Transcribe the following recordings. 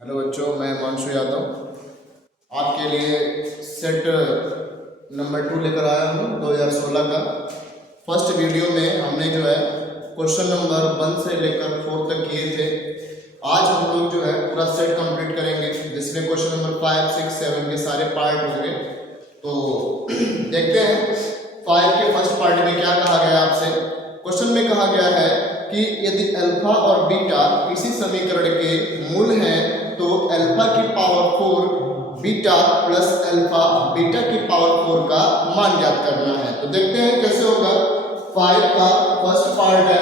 Hello बच्चों, मैं हिमांशु यादव आपके लिए सेट नंबर 2 लेकर आया हूँ 2016 का। फर्स्ट वीडियो में हमने जो है क्वेश्चन नंबर 1 से लेकर 4 तक किए थे। आज हम लोग जो है पूरा सेट कंप्लीट करेंगे, जिसमें क्वेश्चन नंबर 5, 6, 7 के सारे पार्ट होंगे। तो देखते हैं 5 के फर्स्ट पार्ट में क्या कहा गया आपसे। क्वेश्चन में कहा गया है कि यदि अल्फा और बीटा किसी समीकरण के मूल हैं तो अल्फा की power 4 beta plus alpha beta की पावर 4 का मान ज्ञात करना है। तो देखते हैं कैसे होगा। 5 का फर्स्ट पार्ट है,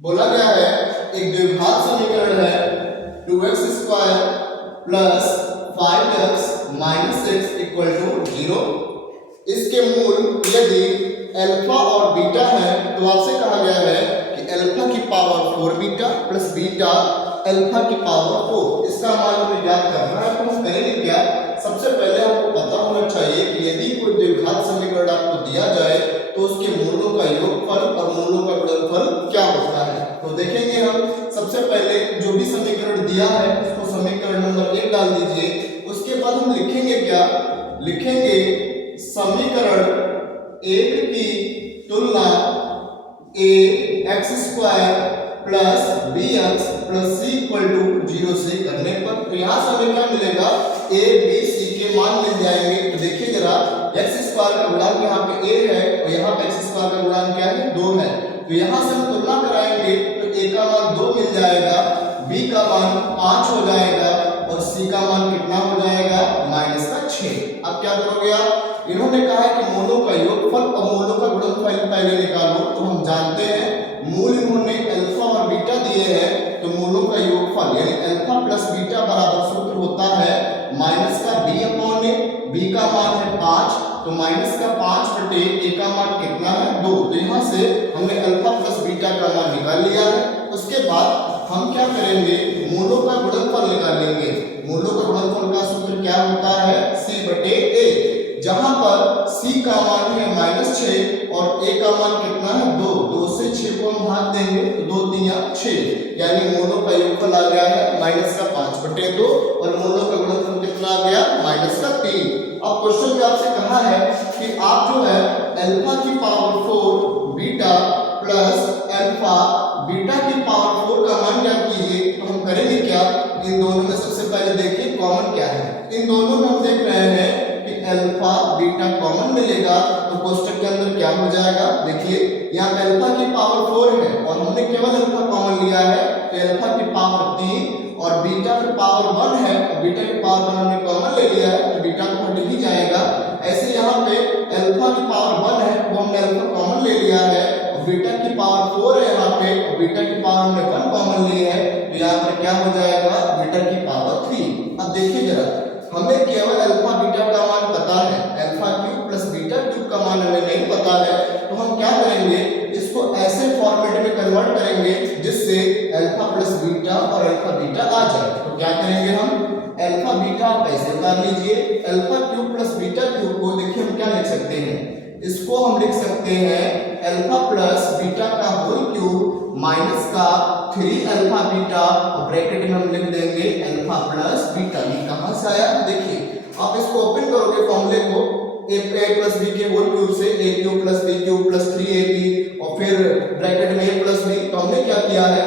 बोला गया है एक द्विघात समीकरण है 2x² plus 5x minus 6 equal to 0। इसके मूल यदि अल्फा और बीटा है तो आपसे कहा गया है कि अल्फा की power 4 beta plus beta alpha की पावर 4, इसका मान हमें ज्ञात करना है। तो हम करेंगे क्या, सबसे पहले आपको पता होना चाहिए कि यदि कोई द्विघात समीकरण आपको दिया जाए तो उसके मूलों का योगफल और मूलों का गुणनफल क्या होता है। तो देखेंगे हम सबसे पहले जो भी समीकरण दिया है उसको समीकरण नंबर 1 डाल दीजिए। उसके बाद हम लिखेंगे क्या, लिखेंगे समीकरण 1 की तुलना ax² plus bx plus c equal to 0 से करने पर। तो यहाँ से हमें क्या मिलेगा, a b c के मान मिल जाएंगे। तो देखिए जरा, x² का गुणांक यहाँ पे a है और यहाँ पे x² का गुणांक क्या है, 2 है। तो यहाँ से हम तुलना कराएंगे तो a का मान 2 मिल जाएगा, b का मान 5 हो जाएगा और c का मान कितना हो जाएगा, -6। अब क्या करोगे आप, इन्होंने कहा है कि मूलों का योगफल और मूलों का गुणनफल पहले निकालो। तो हम जानते हैं मूल इन्होंने अल्फा और बीटा दिए हैं, तो मूलों का योगफल यानी अल्फा प्लस बीटा बराबर सूत्र होता है माइनस का b अपॉन a। b का मान है 5, तो माइनस का 5 बटे a का मान कितना है, 2। तो यहाँ से हमने अल्फा प्लस बीटा का मान निकाल लिया है। उसके बाद हम क्या करेंगे, मूलों का गुणनफल निकालेंगे। मूलों का गुणनफल का सूत्र क्या होता है, c बटे a, जहां पर c का मान है -6 और a का मान कितना है, 2। 2 से 6 को हम भाग देंगे तो 2 3 6, यानी मूलों का योगफल आ गया है -5 बटे 2 और मूलों का गुणनफल कितना आ गया, -3। अब क्वेश्चन में आपसे कहा है कि आप जो है अल्फा की power 4 beta plus alpha beta की पावर 4 का मान ज्ञात कीजिए। तो हम करेंगे क्या, इन दोनों में सबसे पहले देखिए कॉमन क्या है। इन दोनों में हम देख रहे हैं कि अल्फा बीटा कॉमन मिलेगा, तो कोष्टक के अंदर क्या हो जाएगा, देखिए यहाँ पे अल्फा की पावर 4 है और हमने केवल अल्फा कॉमन लिया है, तो अल्फा की पावर 3 और बीटा की पावर 1 है, और बीटा की पावर 1 हमने कॉमन ले लिया है तो बीटा तो हट ही जाएगा। ऐसे यहाँ पे अल्फा की पावर 1 है, वो हमने अल्फा कॉमन ले लिया है, और बीटा की पावर 4 है यहाँ पे, और बीटा की पावर हमने 1 कॉमन ली है, तो यहाँ पर क्या हो जाएगा, बीटा की पावर 3। अब देखिए जरा, हमें केवल अल्फा बीटा का मान पता है, alpha cube plus beta cube का मान हमें नहीं पता है। तो हम क्या करेंगे, इसको ऐसे फॉर्मेट में कन्वर्ट करेंगे जिससे अल्फा प्लस बीटा और अल्फा बीटा आ जाए। तो क्या करेंगे हम, अल्फा बीटा आप ऐसे उतार लीजिए, alpha cube plus beta cube को देखिए हम क्या लिख सकते हैं, इसको हम लिख सकते हैं अल्फा प्लस बीटा का होल क्यूब माइनस का 3 अल्फा बीटा और ब्रैकेट में हम लिख देंगे अल्फा प्लस बीटा। ये कहां से आया, देखिए आप इसको ओपन करोगे फॉर्मूले को, a प्लस b के होल क्यूब से a cube plus b cube plus 3ab और फिर ब्रैकेट में a प्लस b। तो हमने क्या किया है,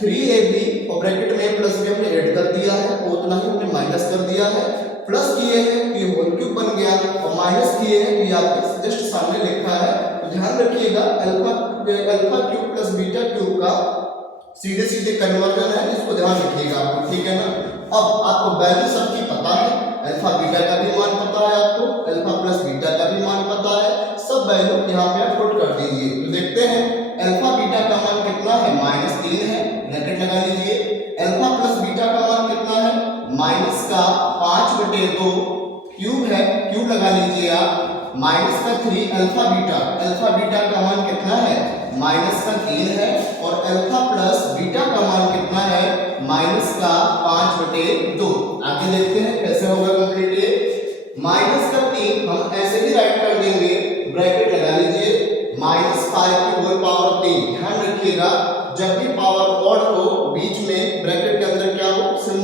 3ab और ब्रैकेट में a प्लस b हमने ऐड कर दिया है, उतना ही हमने माइनस कर दिया है, प्लस किए हैं तो ये होल क्यूब बन गया, और माइनस किए हैं तो ये आपके जस्ट सामने लिखा है। तो ध्यान रखिएगा alpha cube plus beta cube का सीधे सीधे कन्वर्जन है, इसको ध्यान रखिएगा आपको, ठीक है ना। अब आपको वैल्यू सबकी पता है, अल्फा बीटा का भी मान पता है आपको, अल्फा प्लस बीटा का भी मान पता है, सब वैल्यू यहाँ पे आप पुट कर दीजिए। तो देखते हैं अल्फा बीटा का मान कितना है, -3 है, ब्रैकेट लगा लीजिए। अल्फा प्लस बीटा का मान कितना है, माइनस का 5 बटे 2 क्यूब है, क्यूब लगा लीजिए आप, माइनस का 3 अल्फा बीटा का मान कितना है, माइनस का 3 है, और अल्फा प्लस बीटा का मान कितना है, माइनस का 5 बटे 2। आगे देखते हैं कैसे होगा कंप्लीट ये। माइनस का 3 हम ऐसे ही राइट कर देंगे, ब्रैकेट लगा लीजिए, -5 की होल पावर 3। ध्यान रखिएगा जब भी पावर ऑड हो बीच में ब्रैकेट के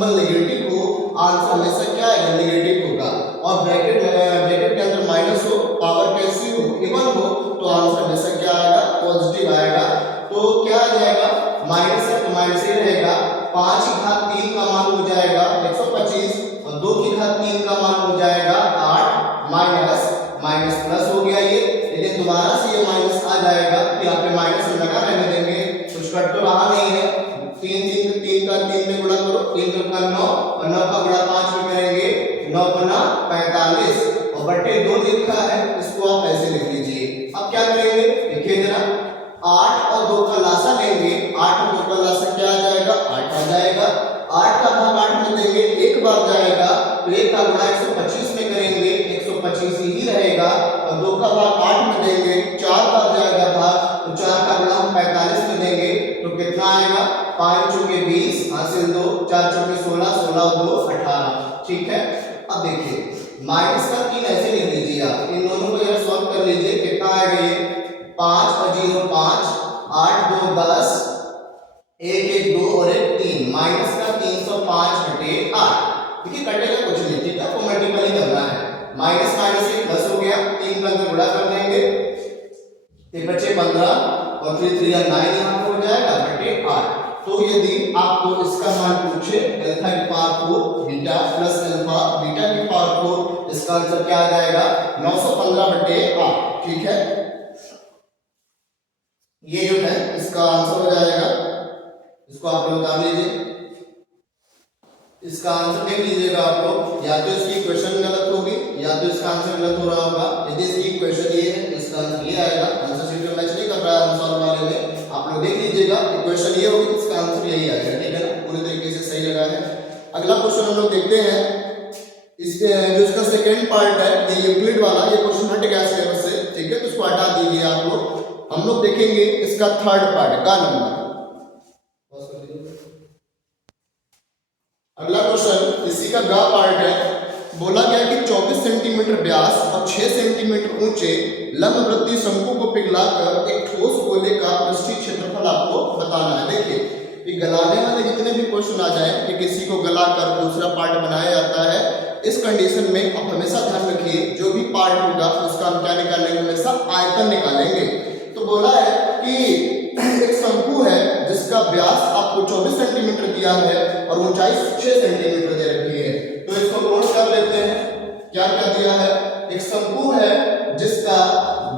सिंबल नेगेटिव हो, आंसर हमेशा क्या आएगा, नेगेटिव होगा। और ब्रैकेट के अंदर माइनस हो, पावर कैसी हो, इवन हो, तो आंसर हमेशा क्या आएगा, पॉजिटिव आएगा। तो क्या आ जाएगा, माइनस है तो माइनस ही रहेगा। 5 की घात 3 का मान हो जाएगा 125 और 2 की घात 3 का मान हो जाएगा 8 माइनस माइनस प्लस हो गया ये। लेकिन दोबारा से ये माइनस आ जाएगा तो यहाँ पे माइनस लगा रहने देंगे, कुछ कट तो रहा नहीं है। 3 का 3 में गुणा करो, 3 का 9 और 9 का गुणा 5 में करेंगे, 9 गुना 45 और बटे 2 लिखा है, इसको आप ऐसे लिख लीजिए। अब क्या करेंगे, देखिए जरा, 8 और 2 का लासा लेंगे, 8 और 2 का लासा क्या आ जाएगा, 8 आ जाएगा। 8 का भाग 8 में देंगे, एक बार जाएगा तो 1 का गुणा 125 में करेंगे, 125 ही रहेगा। और 2 का भाग 8 में देंगे, 4 बार जाएगा भाग, तो 4 का गुणा हम 45 में देंगे, तो कितना आएगा, 5 चौके 20 हासिल 2, 4 चौके 16, 16 और 2 18। ठीक है। अब देखिए माइनस का 3 ऐसे लिख लीजिए आप, इन दोनों को जरा सॉल्व कर लीजिए, कितना आएगा ये, 5 और 0 5, 8 2 10, 1 1 2 और 1 3, माइनस का 305 बटे 8। देखिए कटेगा कुछ नहीं, ठीक है, आपको मल्टीपल ही करना है। माइनस माइनस 1 10 हो गया, 3 का अंदर गुणा कर देंगे, ये बचे 15 और फिर 3 और 9 यहाँ पर हो जाएगा बटे 8। तो यदि आपको इसका मान पूछे अल्फा की power 4 beta plus alpha beta की पावर 4, इसका आंसर क्या आ जाएगा, 915 बटे 8। ठीक है, ये जो है इसका आंसर हो जाएगा, इसको आप लोग बता लीजिए। इसका आंसर देख लीजिएगा आप लोग, या तो इसकी इक्वेशन गलत होगी या तो इसका आंसर गलत हो रहा होगा। यदि इसकी इक्वेशन ये है, इसका आंसर ये आएगा। आंसर शीट में मैच नहीं कर रहा है आंसर वाले में, आप लोग देख लीजिएगा, इक्वेशन ये होगी, इसका आंसर यही आएगा। ठीक है ना, पूरी तरीके से सही लगा है। अगला क्वेश्चन हम लोग देखते हैं, इसके जो इसका सेकंड पार्ट है, ये यूक्लिड वाला, ये क्वेश्चन हट गया सिलेबस से, ठीक है, तो इसको हटा दीजिए आप लोग। हम लोग देखेंगे इसका थर्ड पार्ट का नंबर। अगला क्वेश्चन इसी का गा पार्ट है। बोला गया कि 24 सेंटीमीटर व्यास और 6 सेंटीमीटर ऊंचे लंबवृत्तीय शंकु को पिघलाकर एक ठोस गोले का पृष्ठीय क्षेत्रफल आपको बताना है। देखिए ये गलाने वाले जितने भी क्वेश्चन आ जाए कि किसी को गलाकर दूसरा पार्ट बनाया जाता है, इस कंडीशन में आप हमेशा ध्यान रखिए, जो भी पार्ट होगा उसका हम क्या निकालेंगे, हमेशा आयतन निकालेंगे। तो बोला है कि एक शंकु है जिसका व्यास आपको 24 सेंटीमीटर दिया है और ऊंचाई 6 सेंटीमीटर दे रखी है, तो इसको नोट कर लेते हैं। क्या क्या दिया है, एक शंकु है जिसका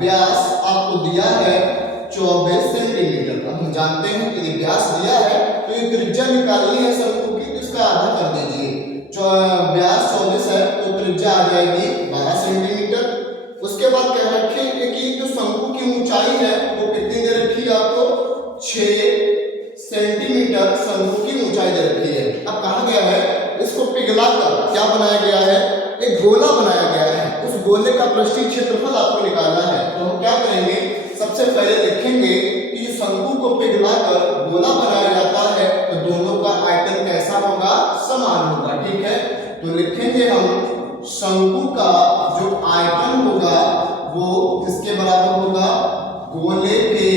व्यास आपको दिया है 24 सेंटीमीटर। अब हम जानते हैं कि यदि व्यास दिया है तो ये त्रिज्या निकालनी है शंकु की, तो इसका आधा कर दीजिए। व्यास 24 है तो त्रिज्या आ जाएगी 12 सेंटीमीटर। उसके बाद कह रखे कि जो शंकु की ऊंचाई है वो कितनी दे रखी है आपको, 6 सेंटीमीटर शंकु की ऊंचाई दे रखी है। अब कहा गया है इसको पिघलाकर क्या बनाया गया है, एक गोला बनाया गया है, उस गोले का पृष्ठीय क्षेत्रफल आपको निकालना है। तो हम क्या करेंगे, सबसे पहले देखेंगे कि शंकु को पिघलाकर गोला बनाया जाता है तो दोनों का आयतन कैसा होगा, समान होगा। ठीक है, तो लिखेंगे हम शंकु का जो आयतन होगा वो किसके बराबर होगा, गोले के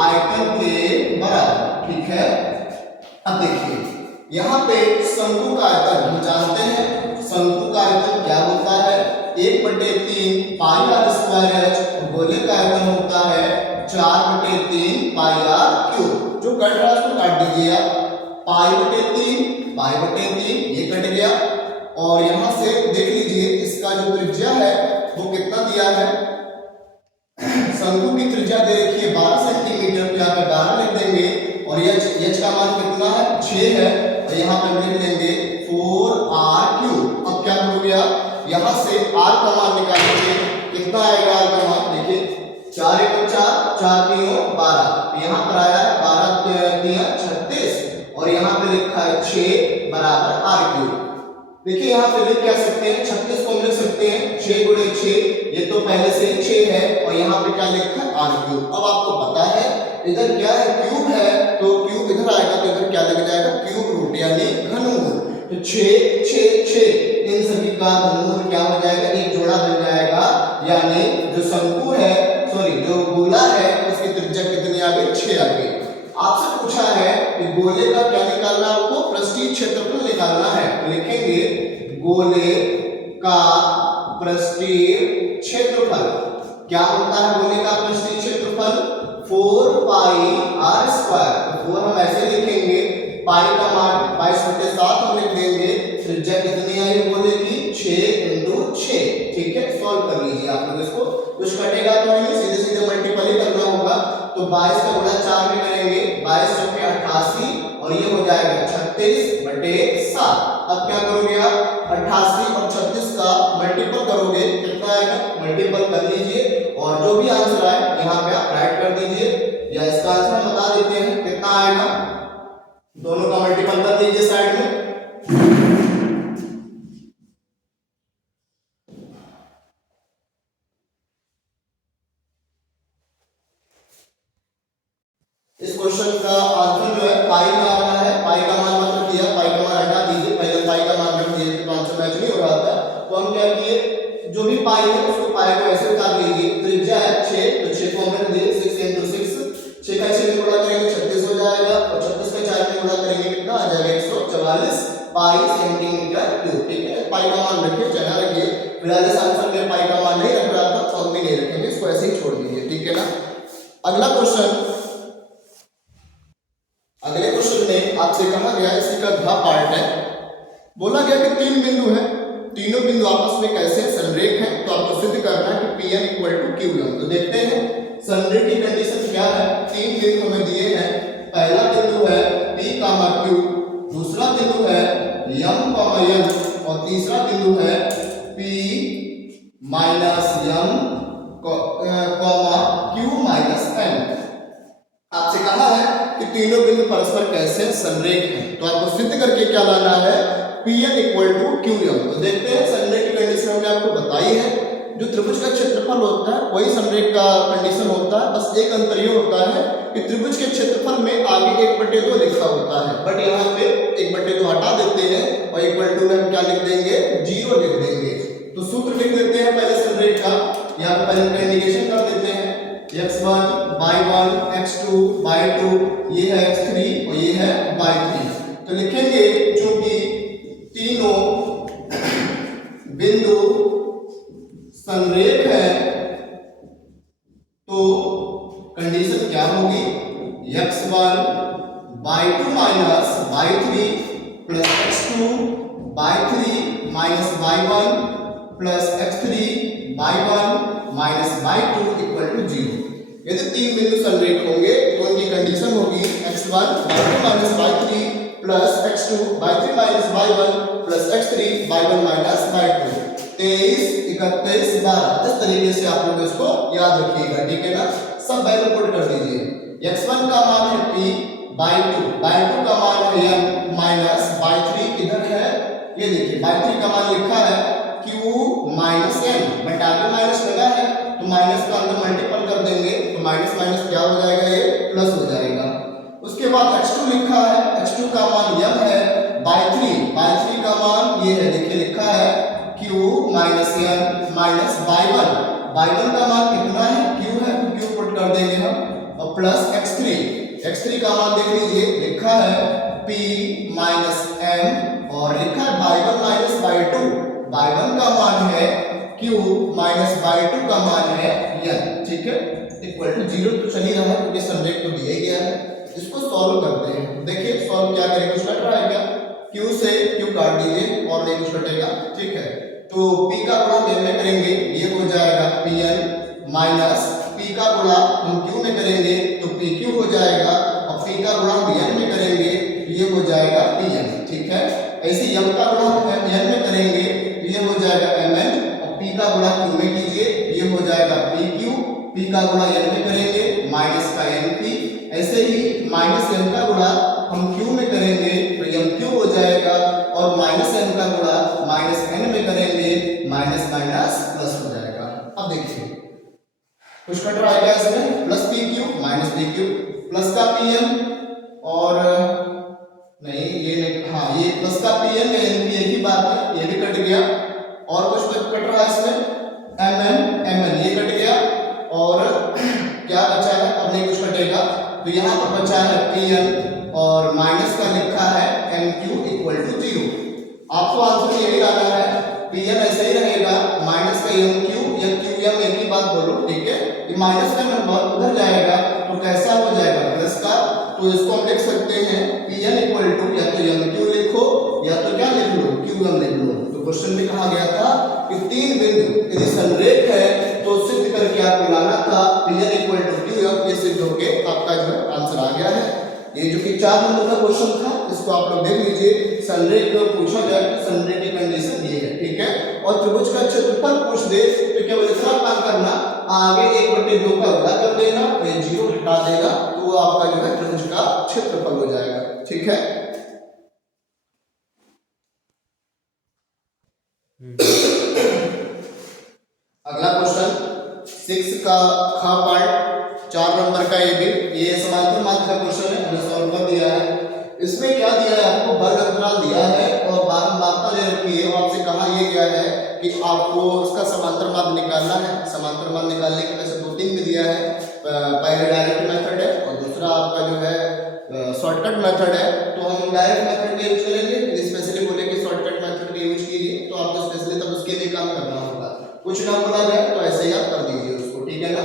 आयतन के बराबर। ठीक है, अब देखिए यहाँ पे शंकु का आयतन हम जानते हैं, शंकु का आयतन क्या होता है, 1/3 पाई आर स्क्वायर एच, गोले का आयतन होता है 4/3 पाई आर क्यूब। जो कट रहा है उसको काट दीजिए आप, पाई/3 ये कट गया। और यहां से देख लीजिए इसका जो त्रिज्या है वो कितना दिया है, शंकु की त्रिज्या दे रखी है 12 सेंटीमीटर, तो यहाँ पे 12 लिख देंगे। और एच का मान कितना है, 6 है, तो यहाँ पे लिख देंगे 4r³। अब क्या हो गया, यहाँ से r का मान निकालेंगे, कितना आएगा r का मान, देखिए 4 × 4, 4 × 3 12, तो यहाँ पर आया है 12 × 3 36 और यहाँ पे लिखा है 6 बराबर r³। देखिए यहाँ पे लिख क्या सकते हैं, 36 को हम लिख सकते हैं 6 × 6, ये तो पहले से ही 6 है, और यहाँ पे क्या लिखा है r³। अब आपको पता है इधर क्या है, क्यूब है, तो क्यूब इधर आएगा तो इधर क्या लग जाएगा, क्यूब रूट यानी घनमूल। तो 6 6 6 इन सभी का घनमूल क्या हो जाएगा, एक जोड़ा बन जाएगा। यानी जो शंकु है, सॉरी जो गोला है उसकी त्रिज्या कितनी आ गई, 6 आ गई। आपसे पूछा है कि गोले का क्या निकालना है आपको, पृष्ठीय क्षेत्रफल निकालना है। तो लिखेंगे गोले का पृष्ठीय क्षेत्रफल क्या होता है, गोले का पृष्ठीय क्षेत्रफल 4 पाई आर स्क्वायर। तो 4 हम ऐसे लिखेंगे, पाई का मान 22/7 हम लिख देंगे। त्रिज्या कितनी आई गोले की, 6 × 6। ठीक है, सॉल्व कर लीजिए आप लोग इसको, कुछ कटेगा तो नहीं, सीधे सीधे मल्टीपल ही करना होगा। तो 22 का गुणा 4 में करेंगे, 22 × 88 और ये हो जाएगा 36/7। अब क्या करोगे आप, 88 और 36 का मल्टीपल करोगे, कितना आएगा, मल्टीपल कर लीजिए और जो भी आंसर आए यहाँ पे आप राइट कर दीजिए, या इसका आंसर बता देते हैं कितना आएगा। दोनों का मल्टीपल कर लीजिए साइड में। इस क्वेश्चन का आंसर जो है पाई में आ रहा है, पाई का मान मतलब किया, पाई का मान हटा दीजिए, पहले पाई का मान रख दिए तो आंसर मैच नहीं हो रहा था। तो हम क्या किए, जो भी पाई है उसको पाई को ऐसे उतार लीजिए। त्रिज्या है 6, तो 6 को हमने दिए 6 × 6, 6 का 6 में गुणा करेंगे 36 हो जाएगा, और 36 का 4 में गुणा करेंगे कितना आ जाएगा, 144 पाई सेंटीमीटर क्यूब। ठीक है, पाई का मान रखिए, चाहे रखिए, फिलहाल इस आंसर में पाई का मान नहीं रख रहा था तो हम भी नहीं रखेंगे, इसको ऐसे ही छोड़ दीजिए। ठीक है ना। अगला क्वेश्चन, अगले क्वेश्चन में आपसे कहा गया, इसी का घ पार्ट है, बोला गया कि 3 बिंदु है, तीनों बिंदु आपस में कैसे संरेख हैं। तो आपको सिद्ध करना है कि Pn = Qn। तो देखते हैं संरेख की कंडीशन क्या है। 3 बिंदु हमें दिए हैं, पहला बिंदु है P, Q, दूसरा बिंदु है M, N और तीसरा बिंदु है P - M, Q - N। आपसे कहा है कि तीनों बिंदु परस्पर कैसे संरेख हैं। तो आपको सिद्ध करके क्या लाना है, Pn = Qm। तो देखते हैं, संरेख की कंडीशन हमने आपको बताई है, जो त्रिभुज का क्षेत्रफल होता है वही संरेख का कंडीशन होता है। बस एक अंतर ये होता है कि त्रिभुज के क्षेत्रफल में आगे 1/2 लिखा होता है, बट यहाँ पे 1/2 हटा देते हैं और 1/2 में हम क्या लिख देंगे, 0 लिख देंगे। तो सूत्र लिख देते हैं पहले संरेख का, यहाँ पे पहले इंडिकेशन कर देते हैं, x1 y1 x2 y2, ये है x3 और ये है y3। तो लिखेंगे चूंकि तीनों बिंदु संरेख है तो कंडीशन क्या होगी, x1 y2 minus y3 plus x2 y3 minus y1 plus x3 y1 minus y2 = 0। यदि 3 बिंदु संरेख होंगे तो उनकी कंडीशन होगी x1 y2 minus y3 plus x2 y3 minus y1 plus x3 y1 minus y2। 23 31 12 इस तरीके से आप लोग इसको याद रखिएगा। ठीक है ना, सब वैल्यू पुट कर दीजिए। x1 का मान है p, y2 का मान है m माइनस y3 किधर है, ये देखिए y3 का मान लिखा है q माइनस n, बट आगे माइनस लगा है तो माइनस का अंदर मल्टीपल कर देंगे तो माइनस माइनस क्या हो जाएगा, ये प्लस हो जाएगा। उसके बाद x2 लिखा है, x2 का मान m है, y3 का मान ये है, देखिए लिखा है q minus n minus y1 का मान कितना है, q है तो q पुट कर देंगे हम, और प्लस x3 का मान देख लीजिए, लिखा है p माइनस m और लिखा है y1 माइनस y1 का मान है q माइनस y2 का मान है n। ठीक है, = 0 तो चल ही रहा है क्योंकि संरेख तो दिया गया है। इसको सॉल्व करते हैं, देखिए सॉल्व क्या करें, कुछ कट रहा है क्या, q से q काट दीजिए और नहीं कुछ कटेगा। ठीक है, तो p का गुणा n में करेंगे, ये हो जाएगा pn माइनस p का गुणा हम q में करेंगे तो pq हो जाएगा, और p का गुणा हम n में करेंगे ये हो जाएगा pn। ठीक है, ऐसे m का गुणा हम n में करेंगे ये हो जाएगा mn, और p का गुणा q में कीजिए ये हो जाएगा pq, p का गुणा n में करेंगे माइनस का np, ऐसे ही माइनस m का गुणा हम q में करेंगे तो mq हो जाएगा, और माइनस m का गुणा माइनस n में करेंगे माइनस माइनस प्लस हो जाएगा। अब देखिए कुछ कट रहा है क्या इसमें, plus pq minus pq, plus का pm और नहीं ये नहीं, हाँ ये प्लस का pn का np एक ही बात है, ये भी कट गया। और कुछ कट रहा है इसमें, mn ये कट गया, और क्या बचा है, अब नहीं कुछ कटेगा, तो यहाँ पर बचा है pn और माइनस का लिखा है एम क्यू इक्वल टू 0। आपको आंसर यही आना है, पी एम ऐसे ही रहेगा, माइनस का एम क्यू या क्यू एम, एक ही बात बोलो, ठीक है। ये माइनस का नंबर उधर जाएगा तो कैसा हो जाएगा, प्लस का। तो इसको हम लिख सकते हैं पी एन इक्वल टू या तो एम क्यू लिखो या तो क्या लिख लो, क्यू एम लिख लो। तो क्वेश्चन में कहा गया था कि तीन बिंदु यदि संरेख है तो सिद्ध करके आपको लाना था P N equal to Q M. ये सिद्ध होके आपका जो है आंसर आ गया है। ये जो कि 4 नंबर का क्वेश्चन था, इसको आप लोग देख लीजिए। संरेख पूछा जाए तो संरेख की कंडीशन ये है, ठीक है। और त्रिभुज का क्षेत्रफल पूछ दे तो केवल इतना काम करना, आगे 1/2 का गुणा कर देना, ये 0 हटा देगा, तो वो आपका जो है त्रिभुज का क्षेत्रफल हो जाएगा, ठीक है। अगला क्वेश्चन 6 का ख पार्ट, 4 नंबर का ये समांतर माध्य का क्वेश्चन है, हमने सॉल्व कर दिया है। इसमें क्या दिया है आपको, वर्ग अंतराल दिया है और बारंबारता दे रखी है। आपसे कहा यह गया है कि आपको इसका समांतर माध्य निकालना है। समांतर माध्य निकालने के वैसे 2-3 में दिया है, पहले डायरेक्ट मेथड है और दूसरा आपका जो है शॉर्टकट मेथड है। तो हम डायरेक्ट मेथड का यूज करेंगे, स्पेशली बोले कि शॉर्टकट मेथड का यूज कीजिए, तो आपको स्पेशली तब उसके लिए काम करना होगा। कुछ ना बोला जाए तो ऐसे ही आप कर दीजिए उसको, ठीक है ना।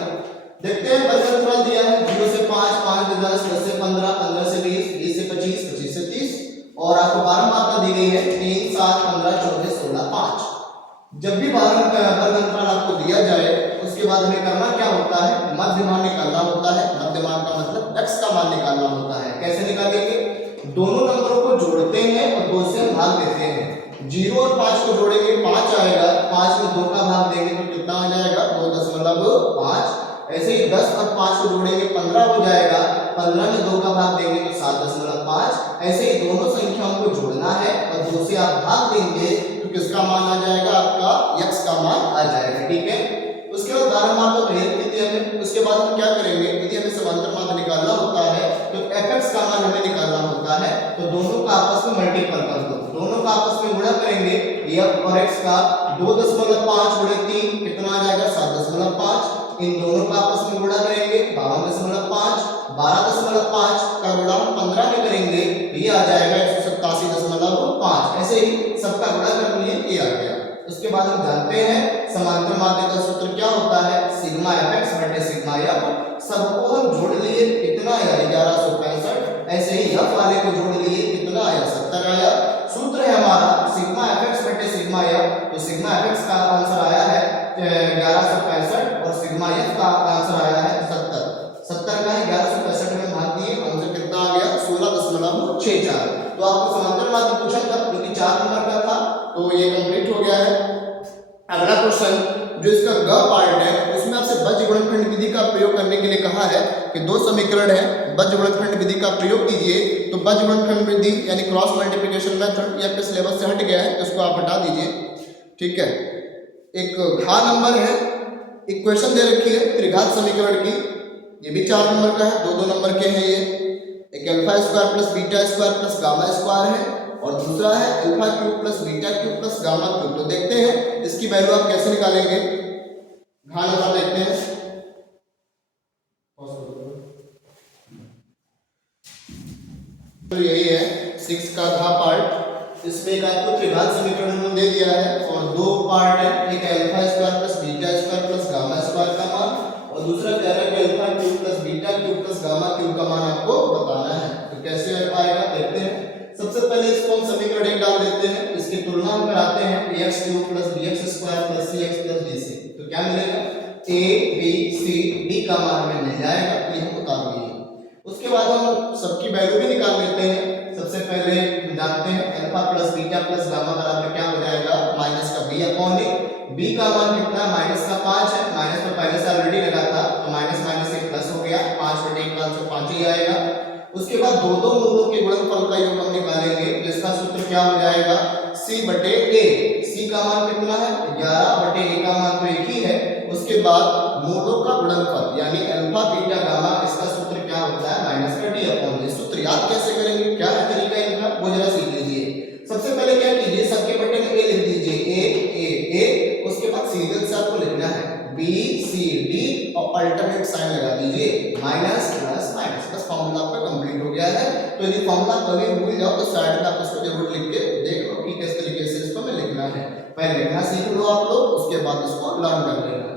देखते हैं वर्ग अंतराल दिया है 0 से 5, 5 से 10, 10 से 15, 15 से 20, 20 से 25, 25 से 30 और आपको बारंबारता दी गई है 3, 7, 15, 14, 16, 5। जब भी वर्ग अंतराल आपको दिया जाए उसके बाद हमें करना क्या होता है, मध्यमान निकालना होता है। मध्यमान का मतलब x का मान निकालना होता है। कैसे निकालेंगे, दोनों नंबरों को जोड़ते हैं और 2 से भाग देते हैं। 0 और 5 को जोड़ेंगे 5 आएगा, 5 में 2 का भाग देंगे तो कितना आ जाएगा 2.5। ऐसे ही 10 और 5 को जोड़ेंगे 15 हो जाएगा, 15 में 2 का भाग देंगे तो 7.5। ऐसे ही दोनों संख्याओं को जोड़ना है और 2 से आप भाग देंगे तो किसका मान आ जाएगा, आपका x का मान आ जाएगा, ठीक है। उसके बाद बारंबारता तो हेल्प की थी हमें। उसके बाद हम क्या करेंगे, यदि हमें समांतर माध्य निकालना होता है तो fx का मान हमें निकालना होता है। तो दोनों का आपस में मल्टीपल कर दो, दोनों का आपस में गुणा करेंगे f और x का। 2.5 गुणे 3 कितना आ जाएगा 7.5। इन दोनों का आपस में गुणा करेंगे 52.5, 12.5 का गुणा 15 में करेंगे, ये आ जाएगा 187.5। ऐसे ही सबका गुणा कर लिए, ये आ गया। उसके बाद हम जानते हैं समांतर माध्य का सूत्र क्या होता है, सिग्मा fx बटे सिग्मा f। सबको हम जोड़ लिए, कितना आया 1165। ऐसे ही f वाले को जोड़ लिए, कितना आया 70 आया। सूत्र है हमारा सिग्मा fx बटे सिग्मा f। तो सिग्मा fx का आंसर आया है 1165 और सिग्मा f का आंसर आया है 70। 70 का 1165 में भाग दिए, आंसर कितना आ गया 16.64। तो आपको समांतर माध्य पूछा था जो कि 4 नंबर का था, तो ये कंप्लीट हो गया है। अगला क्वेश्चन जो इसका ग पार्ट है, उसमें आपसे बज्र गुणनखंड विधि का प्रयोग करने के लिए कहा है कि 2 समीकरण है, बज्र गुणनखंड विधि का प्रयोग कीजिए। तो बज्र गुणनखंड विधि यानी क्रॉस मल्टीप्लिकेशन मेथड ये आपके सिलेबस से हट गया है, इसको आप हटा दीजिए, ठीक है। एक घा नंबर है, इक्वेशन दे रखी है त्रिघात समीकरण की, ये भी 4 नंबर का है, 2-2 नंबर के हैं ये। एक alpha square plus beta square plus gamma square है और दूसरा है alpha cube plus beta cube plus gamma cube. तो देखते हैं इसकी वैल्यू आप कैसे निकालेंगे। घा नंबर देखते हैं, तो यही है 6 का घा पार्ट। इसमें एक आपको त्रिघात समीकरण दे दिया है और 2 पार्ट है, एक alpha square plus beta square plus gamma square का मान और दूसरा कह रहा है कि alpha cube plus beta cube plus gamma cube का मान आपको बताना है। तो कैसे आएगा देखते हैं। सबसे पहले इसको हम समीकरण 1 डाल देते हैं, इसकी तुलना हम कराते हैं ax cube plus bx square plus cx plus d से। तो क्या मिलेगा a b c d का मान हमें मिल जाएगा, ये हम बता दिए। उसके बाद हम सबकी वैल्यू भी निकाल लेते हैं। सबसे पहले जानते हैं alpha plus beta plus gamma बराबर क्या हो जाएगा माइनस का b अपॉन a। b का मान कितना माइनस का 5 है, माइनस तो पहले से ऑलरेडी लगा था तो माइनस माइनस एक प्लस हो गया, 5 बटे 1 का आंसर 5 ही आएगा। उसके बाद दो मूलों के गुणनफल का योग हम निकालेंगे, जिसका सूत्र क्या हो जाएगा c बटे a। c का मान कितना है 11 बटे a का मान तो एक ही है। उसके बाद मूलों का गुणनफल यानी अल्फा बीटा गामा, इसका सूत्र क्या होता है माइनस का d अपॉन a। सूत्र याद कैसे करेंगे, क्या है तरीका इनका, वो जरा सीख लीजिए। सबसे पहले क्या कीजिए, सबके बटे में a लिख दीजिए, a। उसके बाद सीरियल से आपको लिखना है b c d और अल्टरनेट साइन लगा दीजिए, माइनस प्लस माइनस, बस फॉर्मूला आपका कंप्लीट हो गया है। तो यदि कभी भूल जाओ तो साइड में आप इसको जरूर लिख के देख लो कि किस तरीके से इसको हमें लिखना है। पहले लिखना सीख लो आप लोग, उसके बाद इसको लर्न कर लेना।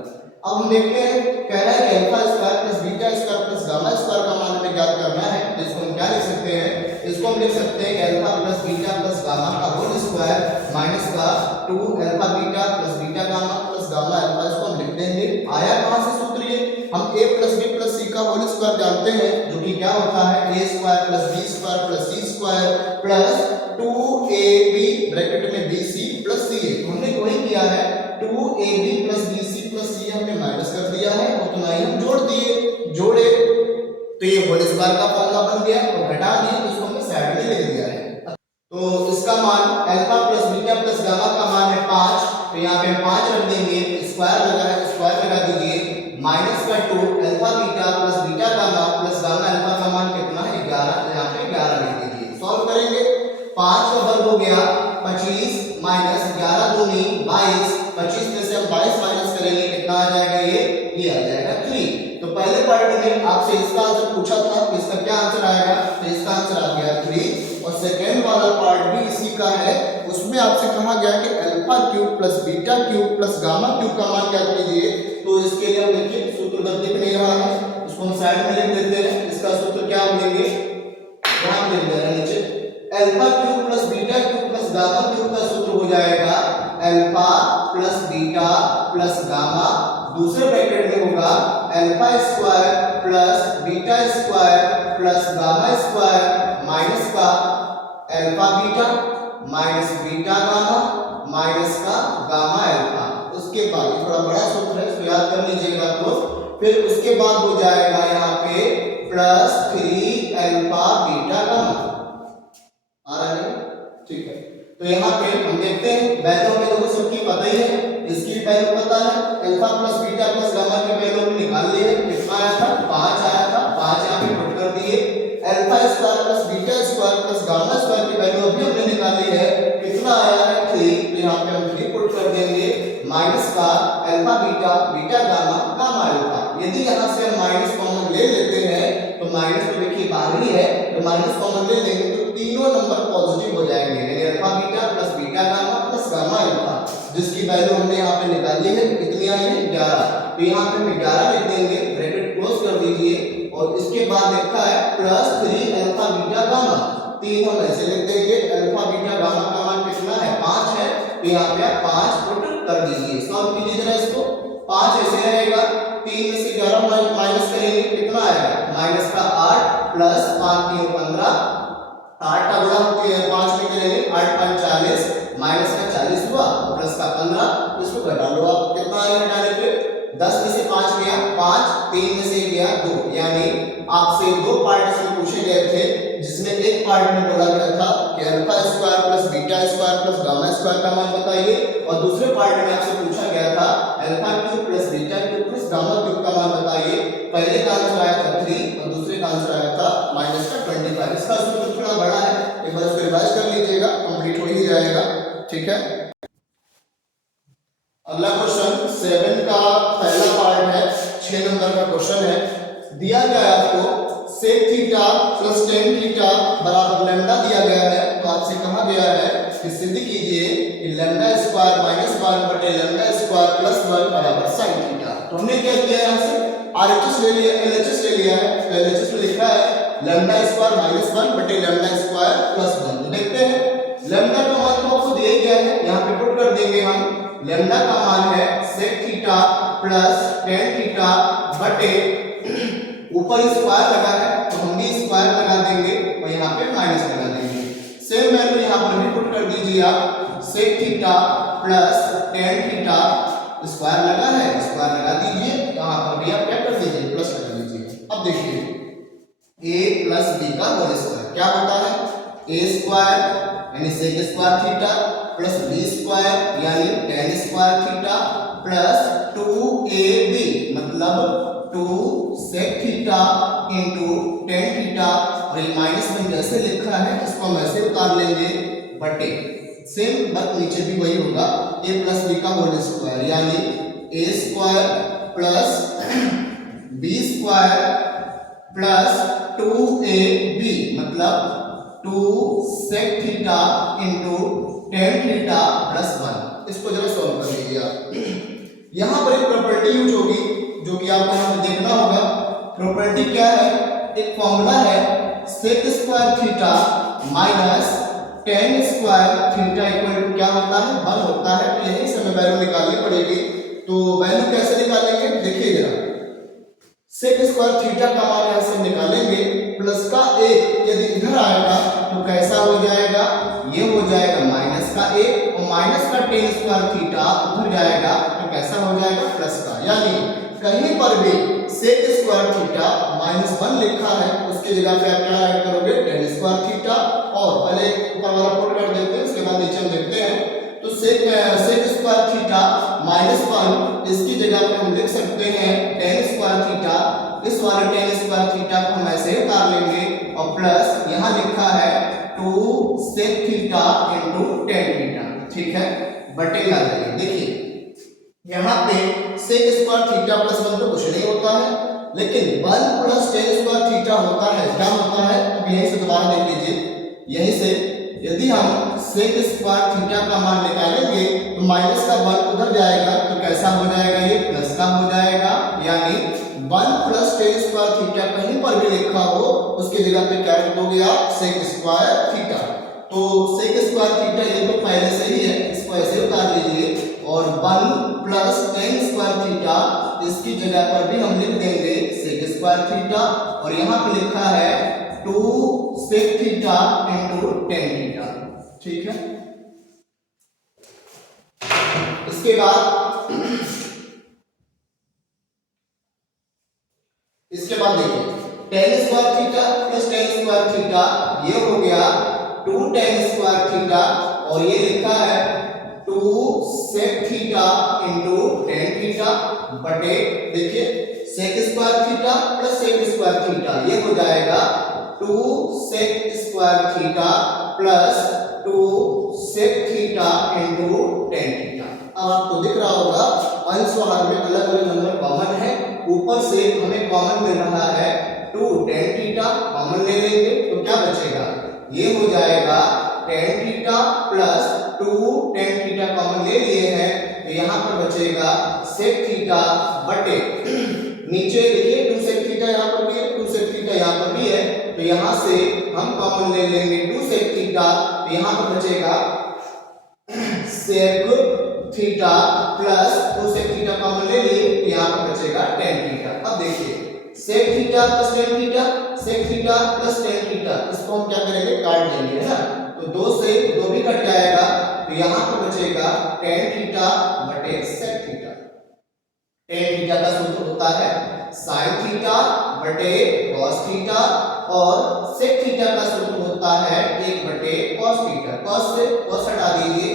अब हम देखते हैं, कह रहा है कि alpha square plus beta square plus gamma square का मान हमें ज्ञात करना है। तो इसको हम क्या लिख सकते हैं, इसको हम लिख सकते हैं कि alpha plus beta plus gamma का होल स्क्वायर माइनस का 2 alpha beta plus beta gamma plus gamma alpha, इसको हम लिख देंगे। आया कहां से सूत्र ये, हम a plus b plus c का होल स्क्वायर जानते हैं, जो कि क्या होता है a square plus b square plus c square plus 2ab bracket में bc प्लस ca। तो हमने वही किया है, 2ab plus bc plus c हमने माइनस कर दिया है, उतना ही हम जोड़ दिए, जोड़े तो ये होल स्क्वायर का फॉर्मूला बन गया और घटा दिए, इसको हमने साइड में लिख दिया है। तो इसका मान alpha plus beta plus gamma का मान है 5, तो यहाँ पे 5 रख देंगे, स्क्वायर लगा है स्क्वायर लगा दीजिए, माइनस का 2 alpha beta plus beta gamma plus gamma alpha का मान कितना है 11, तो यहाँ पे 11 लिख दीजिए। सॉल्व करेंगे, 5 का वर्ग हो गया 25 माइनस 11 दूनी 22, 25 में से हम 22 माइनस करेंगे, कितना आ जाएगा ये आ जाएगा 3। तो पहले पार्ट में आपसे इसका आंसर पूछा था, इसका क्या आंसर आएगा, तो इसका आंसर आ गया 3। और सेकंड वाला पार्ट भी इसी का है, उसमें आपसे कहा गया कि alpha cube plus beta cube plus gamma cube का मान ज्ञात कीजिए। तो इसके लिए हम देखिए सूत्र तब दिख नहीं रहा है, उसको हम साइड में लिख देते हैं। इसका सूत्र क्या हम लेंगे, यहां लिख दे रहे हैं नीचे, alpha cube plus beta cube plus gamma cube का सूत्र हो जाएगा alpha plus beta plus gamma, दूसरे ब्रैकेट में होगा alpha square plus beta square plus gamma square minus का alpha beta minus beta gamma minus का गामा अल्फा। उसके बाद ये थोड़ा बड़ा सूत्र है, इसको याद कर लीजिएगा आप लोग। फिर उसके बाद हो जाएगा यहाँ पे प्लस 3 अल्फा बीटा गामा, आ रहा है ठीक है। तो यहाँ पे हम देखते हैं वैल्यू में लोगों सबकी पता ही है, इसकी वैल्यू पता है, alpha plus beta plus gamma की वैल्यू हमने निकाल ली है, कितना आया था 5 आया था, 5 यहाँ पे पुट कर दिए। Alpha square plus beta square plus gamma square की वैल्यू अभी हमने निकाली है, कितना आया है 3, तो यहाँ पे हम 3 पुट कर देंगे माइनस का alpha beta beta gamma gamma alpha. यदि यहाँ से हम माइनस कॉमन ले लेते हैं तो माइनस तो देखिए बाहर ही है, तो माइनस कॉमन ले लेंगे तो तीनों नंबर पॉजिटिव हो जाएंगे, यानी alpha beta plus beta gamma plus gamma alpha, जिसकी वैल्यू हमने यहाँ पे निकाली है, कितनी आई है 11। तो यहाँ पे हम 11 लिख देंगे, ब्रैकेट क्लोज कर दीजिए और इसके बाद लिखा है प्लस 3 अल्फा बीटा गामा, 3 हम ऐसे लिख देंगे, अल्फा बीटा गामा का मान कितना है 5 है, तो यहाँ पे आप 5 पुट कर दीजिए। सॉल्व कीजिए जरा इसको, 5 ऐसे रहेगा, 3 में से 11 माइनस करेंगे, कितना आएगा माइनस का 8 प्लस 5 3 15, 8 का गुणा 5 में करेंगे 8 5 40 माइनस का 40 हुआ प्लस का 15, इसको घटा लो आप, कितना आएगा घटाने पे 10 में से 5 गया 5, 3 में से गया 2, यानी आपसे 2 पार्ट इसमें पूछे गए थे, जिसमें एक पार्ट में बोला गया था कि alpha square plus beta square plus gamma square का मान बताइए, और दूसरे पार्ट में आपसे पूछा गया था alpha cube plus beta cube plus gamma cube का मान बताइए। पहले का आंसर आया था 3 और दूसरे का आंसर आया था माइनस का 25। इसका सूत्र थोड़ा बड़ा है, एक बार इसको रिवाइज कर लीजिएगा, कंप्लीट हो ही जाएगा, ठीक है। अगला क्वेश्चन 7 का पहला पार्ट है, 6 नंबर का क्वेश्चन है। दिया गया है आपको sec theta plus tan theta बराबर लैम्डा दिया गया है, तो आपसे कहा गया है कि सिद्ध कीजिए कि लैम्डा स्क्वायर माइनस 1 बटे लैम्डा स्क्वायर प्लस 1 बराबर sin थीटा। तो हमने क्या किया है, यहाँ से RHS ले लिया, LHS ले लिया है, तो LHS में लिखा है लैम्डा स्क्वायर माइनस 1 बटे लैम्डा स्क्वायर प्लस 1। तो देखते हैं लैम्डा का मान तो आपको दिया गया है, यहाँ पे पुट कर देंगे हम, लैम्डा का मान है sec theta plus tan theta बटे ऊपर स्क्वायर लगा है तो हम भी स्क्वायर लगा देंगे और यहाँ पे माइनस लगा देंगे। सेम वैल्यू यहाँ पर भी पुट कर दीजिए आप, sec theta plus tan theta, square लगा है स्क्वायर लगा दीजिए, यहाँ पर भी आप क्या कर दीजिए प्लस लगा दीजिए। अब देखिए a प्लस b का होल स्क्वायर क्या होता है, a स्क्वायर यानी sec square theta plus b square यानी tan square theta plus 2ab मतलब 2 sec theta into tan theta, और ये माइनस में जैसे लिखा है इसको हम ऐसे उतार लेंगे बटे, सेम बात नीचे भी वही होगा, a प्लस b का होल स्क्वायर यानी a square plus b square plus 2ab मतलब 2 sec theta into tan theta plus 1। इसको जरा सॉल्व कर लीजिए आप। यहाँ पर एक प्रॉपर्टी यूज होगी जो कि आपको यहाँ पे देखना होगा। प्रॉपर्टी क्या है? एक फॉर्मूला है sec square theta minus tan square theta equal to क्या होता है? 1 होता है। तो यही से हमें वैल्यू निकालनी पड़ेगी। तो वैल्यू कैसे निकालेंगे देखिए जरा। सेक स्क्वायर थीटा का मान यहां से निकालेंगे, प्लस का 1 यदि इधर आएगा तो कैसा हो जाएगा? ये हो जाएगा माइनस का 1, और माइनस का tan स्क्वायर थीटा उधर जाएगा तो कैसा हो जाएगा? प्लस का। यानी कहीं पर भी सेक स्क्वायर थीटा -1 लिखा है, उसकी जगह पे आप क्या ऐड करोगे? tan square theta. और पहले ऊपर वाला पुट कर देते हैं, उसके बाद नीचे हम देखते हैं। तो सेक स्क्वायर थीटा -1, इसकी जगह पे हम लिख सकते हैं tan स्क्वायर थीटा। इस वाले tan स्क्वायर थीटा को हम ऐसे उतार लेंगे, और प्लस यहाँ लिखा है 2 sec theta into tan theta. ठीक है, बटे आ जाएगी। देखिए यहाँ पे sec स्क्वायर थीटा प्लस 1 तो कुछ नहीं होता है, लेकिन 1 प्लस tan स्क्वायर थीटा होता है। क्या होता है? अब यहीं से दोबारा देख लीजिए। यहीं से यदि हम sec स्क्वायर थीटा का मान निकालेंगे तो माइनस का 1 उधर जाएगा तो कैसा हो जाएगा? ये प्लस का हो जाएगा। यानी 1 प्लस tan स्क्वायर थीटा कहीं पर भी लिखा हो, उसकी जगह पे क्या रख दोगे आप? sec square theta. तो sec स्क्वायर थीटा ये तो पहले से ही है, इसको ऐसे उतार लीजिए, और 1 प्लस tan स्क्वायर थीटा इसकी जगह पर भी हम लिख देंगे sec स्क्वायर थीटा, और यहाँ पे लिखा है 2 sec theta into tan theta. ठीक है, इसके बाद देखिए tan square theta plus tan square theta ये हो गया 2 tan स्क्वायर थीटा, और ये लिखा है 2 sec theta into tan theta बटे, देखिए sec square theta plus sec square theta ये हो जाएगा 2 sec square theta plus 2 sec theta into tan theta. अब आपको दिख रहा होगा अंश और हर में अलग अलग नंबर कॉमन है। ऊपर से हमें कॉमन मिल रहा है 2 tan थीटा, कॉमन ले लेंगे तो क्या बचेगा? ये हो जाएगा tan theta plus 2 tan theta common ले लिए हैं, तो यहाँ पर बचेगा sec थीटा बटे, नीचे देखिए 2 sec थीटा यहाँ पर भी है, 2 sec थीटा यहाँ पर भी है, तो यहाँ से हम कॉमन ले लेंगे 2 sec थीटा, तो यहाँ पर बचेगा sec theta plus 2 sec theta common ले लिए, तो यहाँ पर बचेगा tan थीटा। अब देखिए sec theta plus tan theta, sec theta plus tan theta, इसको हम क्या करेंगे? काट देंगे, है ना। तो 2 से 2 भी कट जाएगा, तो यहाँ पर बचेगा tan थीटा बटे sec थीटा। tan थीटा का सूत्र होता है sin थीटा बटे cos थीटा, और sec थीटा का सूत्र होता है 1 बटे cos थीटा। cos से cos हटा दीजिए,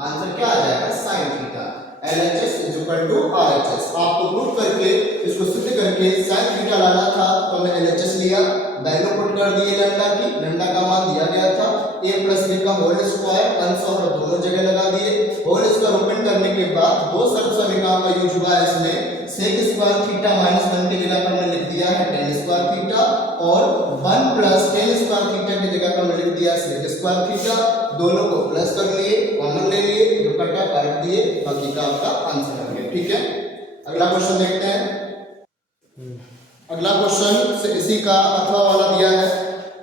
आंसर क्या आ जाएगा? sin theta. LHS is equal to RHS। आपको प्रूफ करके इसको सिद्ध करके sin थीटा लाना था, तो हमने LHS लिया, वैल्यू पुट कर दिए लैम्डा की, लैम्डा का मान दिया गया था a प्लस b का होल स्क्वायर, अंश और दोनों जगह लगा दिए। होल स्क्वायर ओपन करने के बाद दो सर्व समीकरणों का यूज हुआ है इसमें। sec स्क्वायर थीटा -1 की जगह पर हमने लिख दिया है tan स्क्वायर थीटा, और 1 प्लस tan स्क्वायर थीटा की जगह पर हमने लिख दिया sec स्क्वायर थीटा। दोनों को प्लस कर लिए, कॉमन ले लिए, जो कटा काट दिए, बाकी का आपका आंसर आ गया। ठीक है, अगला क्वेश्चन देखते हैं। अगला क्वेश्चन से इसी का अथवा वाला दिया है।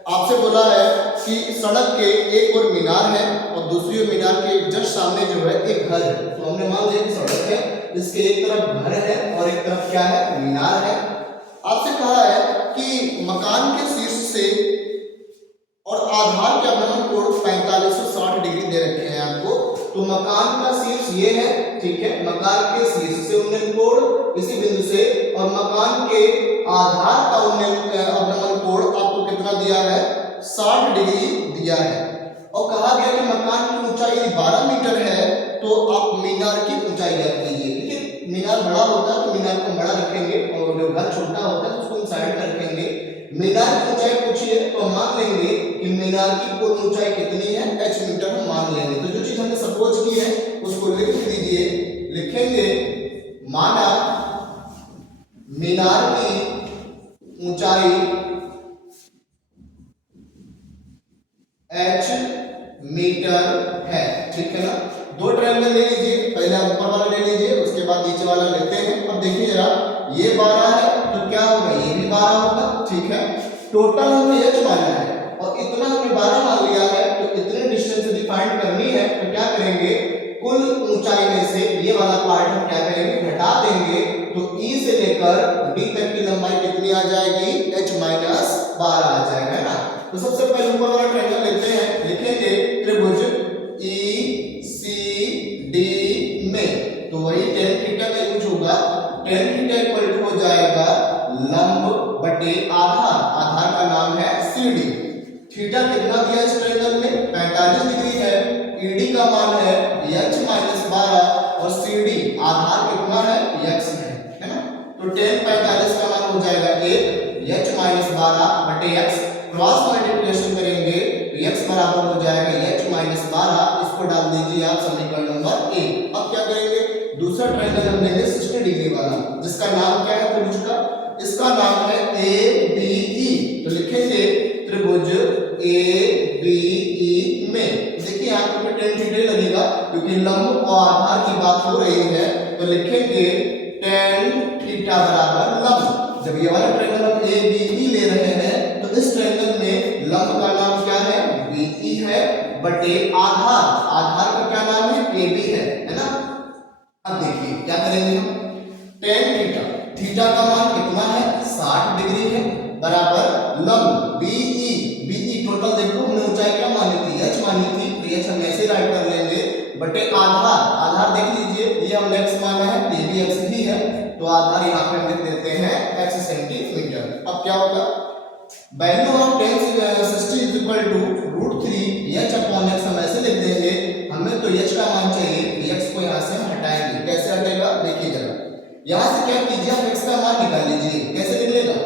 आपसे बोला है कि सड़क के एक और मीनार है और दूसरी ओर मीनार के जस्ट सामने जो है एक घर है। तो हमने मान लिया कि सड़क है, इसके एक तरफ घर है और एक तरफ क्या है? मीनार है। आपसे कहा है कि मकान के शीर्ष से और आधार के अवलंबन कोण 4560 डिग्री दे रखे हैं आपको। तो मकान का शीर्ष ये है, ठीक है, मकान के शीर्ष से उन्नयन कोण इसी बिंदु से, और मकान के आधार का अवलंबन कोण आपको कितना दिया है? 60 डिग्री दिया है। और कहा गया कि मकान की ऊंचाई 12 मीटर है, तो आप मीनार की ऊंचाई ज्ञात कीजिए। देखिए मीनार बड़ा होता है तो मीनार को बड़ा रखेंगे, और जो घर छोटा होता है तो उसको साइड में रखेंगे। मीनार की ऊंचाई पूछिए तो मान लेंगे कि मीनार की कुल ऊंचाई कितनी है? h मीटर में मान लेंगे। तो जो चीज हमने सपोज की है उसको लिख दीजिए। लिखेंगे माना मीनार की ऊंचाई मीटर है। ठीक है ना। दो ट्रायंगल ले लीजिए, पहले आप ऊपर वाला ले लीजिए, उसके बाद नीचे वाला लेते हैं। अब देखिए जरा, ये 12 है तो क्या होगा, ये भी 12 होगा। ठीक है, टोटल हमने h माना है और इतना हमने 12 मान लिया है, तो इतने डिस्टेंस डिफाइन करनी है, तो क्या करेंगे, कुल ऊंचाई में से ये वाला पार्ट हम क्या करेंगे, घटा देंगे। तो e से लेकर d तक की लंबाई कितनी आ जाएगी, h माइनस 12 आ जाएगा, है ना। तो सबसे पहले ऊपर वाला ट्रायंगल लेते हैं, लिखेंगे त्रिभुज ECD में, तो वही tan थीटा का यूज होगा। tan थीटा इक्वल टू हो जाएगा लंब बटे आधार, आधार का नाम है CD। थीटा कितना दिया इस ट्रायंगल में, 45 डिग्री है। ED का मान है h माइनस 12 और CD आधार कितना है, x है ना। तो tan 45 का मान हो जाएगा 1 h माइनस 12 बटे x, क्रॉस मल्टीप्लिकेशन करेंगे तो x बराबर हो जाएगा h माइनस 12। इसको डाल दीजिए आप समीकरण नंबर 1। अब क्या करेंगे, दूसरा ट्रायंगल हम लेंगे 60 डिग्री वाला, जिसका नाम क्या है त्रिभुज का, इसका नाम है ABE। तो लिखेंगे त्रिभुज ABE में, देखिए यहाँ पे tan थीटा लगेगा क्योंकि लंब और आधार की बात हो रही है। तो लिखेंगे tan थीटा बराबर लंब। जब ये वाला ट्रायंगल हम ABE ले रहे हैं तो इस ट्रायंगल में लंब का नाम क्या है, BE है, बटे आधार, आधार का क्या नाम है, AB है ना। अब देखिए क्या करेंगे हम, tan थीटा, थीटा का मान कितना है, 60 डिग्री है, बराबर लंब BE, BE टोटल देखो हमने ऊंचाई क्या मानी थी, h मानी थी, तो h हम ऐसे राइट कर लेंगे, बटे आधार, आधार देख लीजिए ये हमने x माना है, ये भी x ही है, तो आधार यहाँ पे हम लिख देते हैं x सेंटीमीटर। अब क्या होगा, value of tan 60 is equal to √3 h upon x हम ऐसे लिख देंगे। हमें तो h का मान चाहिए, x को यहाँ से हम हटाएंगे, कैसे हटेगा देखिए जरा, यहाँ से क्या कीजिए, आप x का मान निकाल लीजिए, कैसे निकलेगा,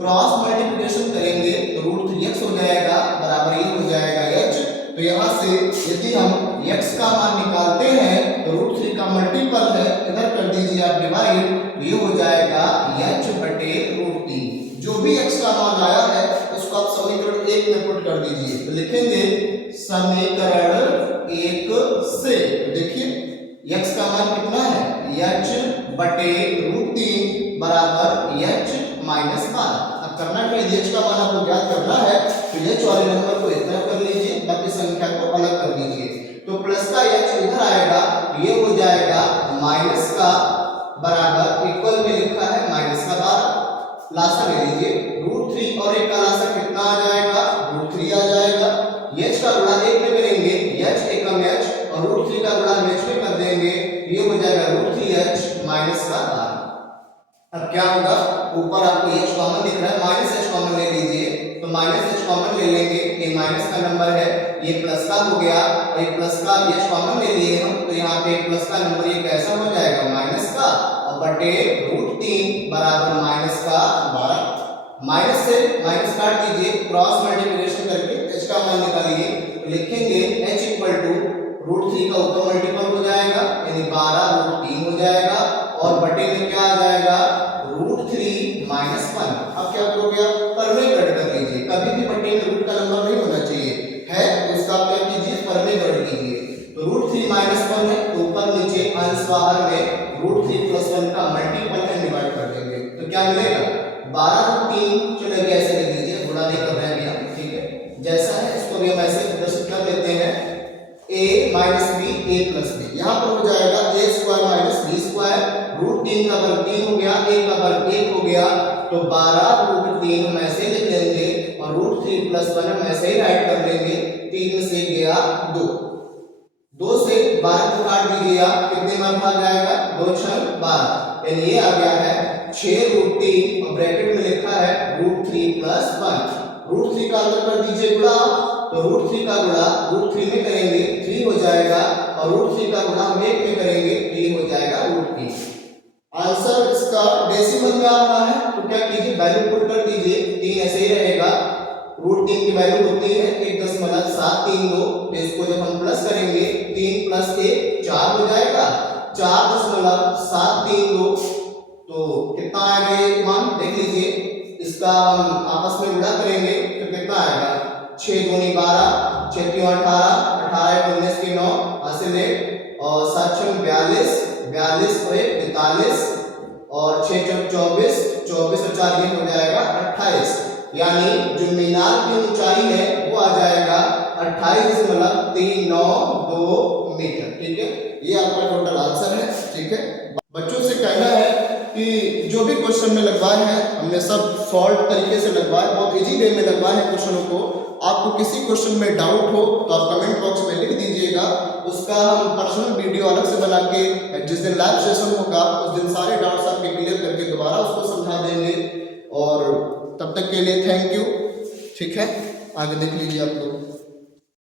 क्रॉस मल्टीप्लिकेशन करेंगे तो √3x हो जाएगा, बराबर ये हो जाएगा h। तो यहाँ से यदि हम x का मान निकालते हैं तो √3 का मल्टीपल है, इधर कर दीजिए आप डिवाइड, तो ये हो जाएगा h बटे √3। जो भी x का मान आया है उसको आप समीकरण 1 में पुट कर दीजिए। तो लिखेंगे समीकरण 1 से, देखिए x का मान कितना है, h बटे √3 बराबर h माइनस 12। अब करना क्या, h का मान आपको ज्ञात करना है, तो h वाले नंबर को इतना कर लीजिए, बाकी संख्या को अलग कर दीजिए। तो प्लस का h इधर आएगा, ये हो जाएगा माइनस का, बराबर इक्वल में लिखा है माइनस का 12, लासा ले लीजिए, √3 और 1 का लासा कितना आ जाएगा, √3 आ जाएगा। h का गुणा 1 में करेंगे, h एकम h, और √3 का गुणा h में कर देंगे, ये हो जाएगा √3h माइनस का 12। अब क्या होगा, ऊपर आपको h कॉमन दिख रहा है, माइनस h कॉमन ले लीजिए, तो माइनस h कॉमन ले लेंगे, ये माइनस का नंबर है, ये प्लस का हो गया, और ये प्लस का h कॉमन ले लिए हम, तो यहाँ पे प्लस का नंबर ये कैसा हो जाएगा, माइनस का, और बटे √3 बराबर माइनस का 12। माइनस से माइनस काट दीजिए, क्रॉस मल्टीप्लिकेशन करके h का मान निकालिए, तो लिखेंगे h इक्वल टू √3 का ऊपर मल्टीपल हो जाएगा, यानी 12 √3 हो जाएगा, और बटे में क्या आ जाएगा, √3 माइनस 1। अब क्या करोगे आप, पर में कट कर लीजिए, कभी भी बटे में रूट का नंबर नहीं होना चाहिए, है तो उसका आप क्या कीजिए, पर में कट कीजिए। तो √3 माइनस 1 है, तो ऊपर नीचे अंश बाहर में √3 प्लस 1 का मल्टीपल में डिवाइड कर देंगे, तो क्या मिलेगा, 12 √3, चलो अभी ऐसे लिख लीजिए, गुणा नहीं कर रहे हैं अभी हम, ठीक है, जैसा है इसको भी हम ऐसे प्रदर्शित कर देते हैं, a minus b a plus b, यहाँ पर हो जाएगा a square minus b square, √3 का वर्ग 3 हो गया, a का वर्ग 1 हो गया, तो 12 √3 हम ऐसे लिख लेंगे, और √3 प्लस 1 हम ऐसे ही राइट कर लेंगे, 3 से गया 2, 2 से 12 को काट दीजिए आप, कितने मार्क आ जाएगा, 2 6 12, यानी ये आ गया है 6 √3, और ब्रैकेट में लिखा है √3 प्लस 1, √3 का अंदर कर दीजिए गुणा, तो √3 का गुणा √3 में करेंगे 3 हो जाएगा, और √3 का गुणा हम 1 में करेंगे 3 हो जाएगा √3। आंसर इसका डेसिमल में आ रहा है, तो क्या कीजिए, वैल्यू पुट कर दीजिए, 3 ऐसे ही रहेगा, √3 की वैल्यू होती है 1.732, तो इसको जब हम प्लस करेंगे 3 प्लस 1 4 हो जाएगा, 4.732, तो कितना आएगा ये मान देख लीजिए, इसका हम आपस में गुणा करेंगे तो कितना आएगा, 6 दूनी 12, 6 3 18, इसकी 9 हासिल है और 7 6 42 42 और 45 और 6 चौक 24 24 और 4 ये हो जाएगा 28 यानी जो मीनार की ऊंचाई है वो आ जाएगा 28.392 मीटर। ठीक है, ये आपका टोटल आंसर है। ठीक है, बच्चों से कहना है कि जो भी क्वेश्चन में लगवाए हैं हमने सब सॉल्व तरीके से लगवाए, बहुत इजी वे में लगवाए हैं क्वेश्चनों को। आपको किसी क्वेश्चन में डाउट हो तो आप कमेंट बॉक्स में लिख दीजिएगा, उसका हम पर्सनल वीडियो अलग से बना के जिस दिन लाइव सेशन होगा उस दिन सारे डाउट्स आपके क्लियर करके दोबारा उसको समझा देंगे। और तब तक के लिए थैंक यू। ठीक है, आगे देख लीजिए आप लोग।